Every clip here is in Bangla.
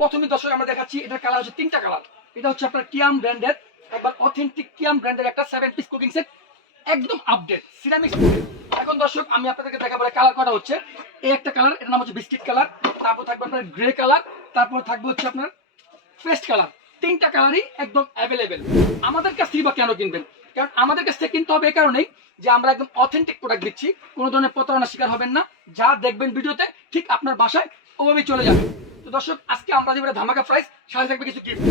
প্রথমে দর্শক আমরা দেখাচ্ছি এটার কালার হচ্ছে তিনটা কালার এটা হচ্ছে আপনার কিয়াম ব্র্যান্ডের একবার অথেন্টিক কিয়াম ব্র্যান্ডের একটা সেভেন পিস কুকিং সেট একদম আপডেট সিরামিক্স এখন দর্শক, আমি আপনাদেরকে দেখাবো কালার করা হচ্ছে। এই একটা কালার এটার নাম হচ্ছে বিস্কিট কালার তারপর থাকবে আপনার গ্রে কালার তারপর থাকবে হচ্ছে আপনার পেস্ট কালার তিনটা কালারই একদম অ্যাভেলেবেল আমাদের কাছ থেকে কেন কিনবেন? কারণ আমাদের কাছ থেকে কিনতে হবে এই কারণেই যে আমরা একদম অথেন্টিক প্রোডাক্ট দিচ্ছি। কোনো ধরনের প্রতারণার শিকার হবেন না। যা দেখবেন ভিডিওতে, ঠিক আপনার বাসায়, ওভাবেই চলে যাবে। তো দর্শক, আজকে আমরা যেটা ধামাকা প্রাইস সাথে থাকবে কিছু গিফট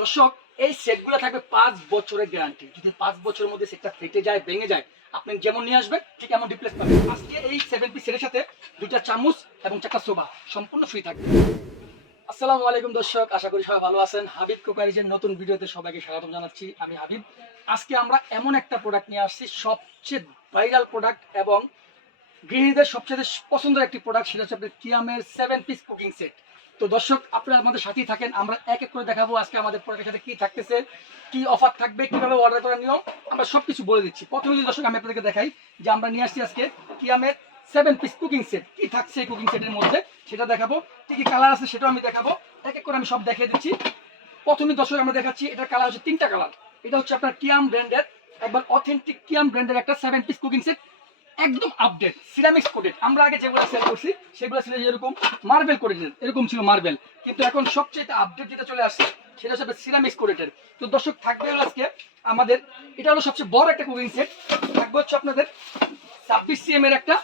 দর্শক, এই সেটগুলো থাকবে পাঁচ বছরের গ্যারান্টি যদি পাঁচ বছরের মধ্যে সেটটা ফেটে যায়, ভেঙে যায়, আপনি যেমন নিয়ে আসবেন, ঠিক এমন রিপ্লেস পাবেন। আজকে এই সেভেন পিস সেটের সাথে দুইটা চামচ এবং চারটা সোবা সম্পূর্ণ ফ্রি থাকবে। আসসালামু আলাইকুম দর্শক, আশা করি সবাই ভালো আছেন। হাবিব কুকারিজের নতুন ভিডিওতে সবাইকে স্বাগতম জানাচ্ছি, আমি হাবিব। আজকে আমরা এমন একটা প্রোডাক্ট নিয়ে আসছি, সবচেয়ে ভাইরাল প্রোডাক্ট এবং গৃহিণীদের সবচেয়ে পছন্দের একটি প্রোডাক্ট সেটা হচ্ছে আপনার কিয়ামের সেভেন পিস কুকিং সেট তো দর্শক, আপনারা আমাদের সাথেই থাকেন, আমরা এক এক করে দেখাবো আজকে আমাদের প্রোডাক্টের সাথে কি থাকতেছে, কি অফার থাকবে, কীভাবে অর্ডার করার নিয়ম, আমরা সবকিছু বলে দিচ্ছি। প্রথমে যদি দর্শক, আমি আপনাদেরকে দেখাই যে আমরা নিয়ে আসছি আজকে কিয়ামের সেভেন পিস কুকিং সেট কি থাকছে এই কুকিং সেটের মধ্যে? সেটা দেখাবো। কি কি কালার আছে সেটাও আমি দেখাবো। এক এক করে আমি সব দেখিয়ে দিচ্ছি। প্রথমে দর্শক, আমরা দেখাচ্ছি, এটার কালার হচ্ছে তিনটা কালার এটা হচ্ছে আপনার কিয়াম ব্র্যান্ডের একবার অথেন্টিক কিয়াম ব্র্যান্ডের একটা সেভেন পিস কুকিং সেট একদম আপডেট সিরামিক্স আমরা আগে যেগুলো সেল করছি, সেগুলো ছিল মার্বেল এরকম ছিল মার্বেল কিন্তু এখন সবচেয়ে আপডেট যেটা চলে আসছে, সেটা হচ্ছে সিরামিক্স তো দর্শক, থাকবে আজকে আমাদের, এটা হলো সবচেয়ে বড় একটা কুকিং সেট থাকবে হচ্ছে আপনাদের ছাব্বিশ সিএম এর একটা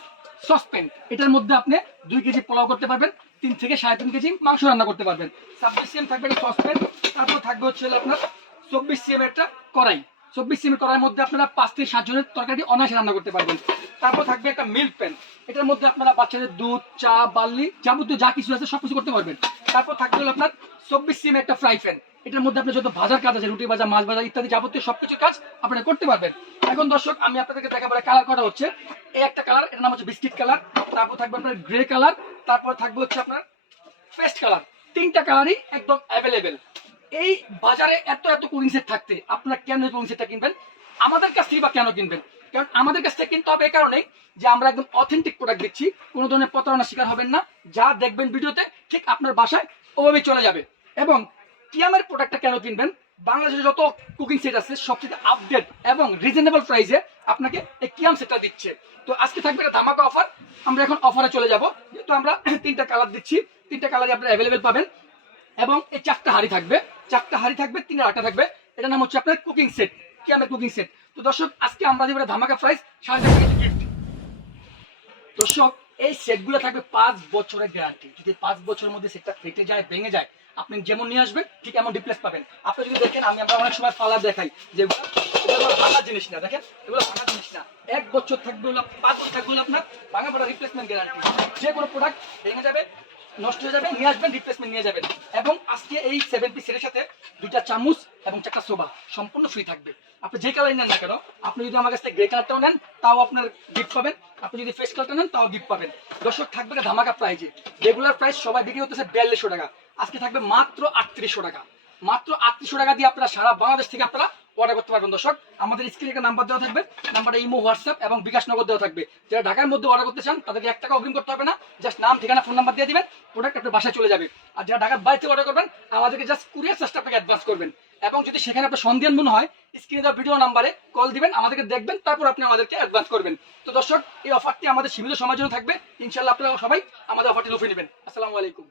সসপ্যান এটার মধ্যে আপনি দুই কেজি পোলাও করতে পারবেন, তিন থেকে সাড়ে তিন কেজি মাংস রান্না করতে পারবেন। ছাব্বিশ সিএম থাকবে একটা সসপ্যান তারপর থাকবে হচ্ছে আপনার চব্বিশ সিএম একটা কড়াই। চব্বিশ সিএম কড়াইয়ের মধ্যে আপনারা পাঁচ থেকে সাত জনের তরকারি অনায়াসে রান্না করতে পারবেন। তারপর থাকবে একটা মিল্ক প্যান এটার মধ্যে আপনারা বাচ্চাদের দুধ, চা, বার্লি, যাবতীয় যা কিছু আছে সব কিছু করতে পারবেন। তারপর থাকবে আপনার চব্বিশ সিএম একটা ফ্রাই প্যান এটার মধ্যে আপনি যত ভাজার কাজ আছে, রুটি ভাজা, মাছ ভাজা ইত্যাদি যাবতীয় সবকিছু কাজ আপনারা করতে পারবেন। এখন দর্শক, আমি আপনাদেরকে দেখাবো কালার করা হচ্ছে। এই একটা কালার এটার নাম হচ্ছে বিস্কিট কালার তারপর থাকবে আপনার গ্রে কালার তারপর থাকবে হচ্ছে আপনার পেস্ট কালার তিনটা কালারই একদম অ্যাভেলেবেল এই বাজারে এত এত কুকিং সেট থাকতে আপনারা কেন কুকিং সেটটা কিনবেন? আমাদের কাছ থেকে বা কেন কিনবেন? কারণ আমাদের কাছ থেকে কিনতে হবে এই কারণেই যে আমরা একদম অথেন্টিক প্রোডাক্ট দিচ্ছি কোনো ধরনের প্রতারণার শিকার হবেন না। যা দেখবেন ভিডিওতে, ঠিক আপনার বাসায়, ওভাবেই চলে যাবে। এবং কিয়ামের প্রোডাক্টটা কেন কিনবেন? বাংলাদেশে যত কুকিং সেট আছে, সবচেয়ে আপডেট এবং রিজনেবল প্রাইসে আপনাকে এই কিয়াম সেটটা দিচ্ছে। তো আজকে থাকবে একটা ধামাকা অফার আমরা এখন অফারে চলে যাব। যেহেতু আমরা তিনটা কালার দিচ্ছি, তিনটা কালারই আপনারা অ্যাভেলেবেল পাবেন। এবং এই চারটা হাড়ি থাকবে। চারটা হাড়ি থাকবে তিনটা আটা থাকবে। এটার নাম হচ্ছে আপনার কুকিং সেট কিয়ামের কুকিং সেট তো দর্শক, আজকে আমরা দেবো ধামাকা প্রাইস সাড়ে চার গিফট দর্শক, এই সেটগুলো থাকবে পাঁচ বছরের গ্যারান্টি যদি পাঁচ বছরের মধ্যে সেটটা ফেটে যায়, ভেঙে যায়, আপনি যেমন নিয়ে আসবেন, ঠিক এমন রিপ্লেস পাবেন। আপনি যদি দেখেন, আমি আমরা অনেক সময় ফালার দেখাই যেগুলো ভাঙা জিনিস না, দেখেন? এগুলো ভাঙা জিনিস না। এক বছর থাকবে পাঁচ বছর থাকবে আপনার ভাঙা পড়া রিপ্লেসমেন্ট গ্যারান্টি যে কোনো প্রোডাক্ট ভেঙে যাবে নষ্ট হয়ে যাবে, নিয়ে আসবেন রিপ্লেসমেন্ট নিয়ে যাবেন। এবং আজকে এই সেভেন পিস সেটের সাথে দুইটা চামচ এবং চারটা সোবা সম্পূর্ণ ফ্রি থাকবে। আপনি যে কালার নেন না কেন, আপনি যদি আমার কাছ গ্রে কালারটাও নেন, তাও আপনার গিফট পাবেন। আপনি যদি ফেস কালারটা নেন, তাও গিফট পাবেন। দর্শক, থাকবে ধামাকা প্রাইজে রেগুলার প্রাইস সবাই বিক্রি হতেছে বিয়াল্লিশশো টাকা। আজকে থাকবে মাত্র আটত্রিশশো টাকা। মাত্র আটত্রিশশো টাকা দিয়ে আপনারা সারা বাংলাদেশ থেকে আপনারা অর্ডার করতে পারবেন, দর্শক। আমাদের স্ক্রিনে একটা নাম্বার দেওয়া থাকবে নাম্বারে ইমো, হোয়াটসঅ্যাপ এবং বিকাশ নগদ দেওয়া থাকবে। যারা ঢাকার মধ্যে অর্ডার করতে চান, তাদেরকে এক টাকা অগ্রিম করতে হবে না। জাস্ট নাম, ঠিকানা ফোন নাম্বার দিয়ে দিবেন প্রোডাক্ট আপনার বাসায় চলে যাবে। আর যারা ঢাকার বাইরে থেকে অর্ডার করবেন, আমাদেরকে জাস্ট কুরিয়ার চার্জটা আপনাকে অ্যাডভান্স করবেন। এবং যদি সেখানে আপনার সন্দেহ মনে হয় স্ক্রিনে দেওয়া ভিডিও নাম্বারে কল দিবেন, আমাদেরকে দেখবেন, তারপর আপনি আমাদেরকে অ্যাডভান্স করবেন। তো দর্শক, এই অফারটি আমাদের সীমিত সময়ের জন্য থাকবে। ইনশাল্লাহ আপনারা সবাই আমাদের অফারটি লুফে নেবেন। আসসালামু আলাইকুম।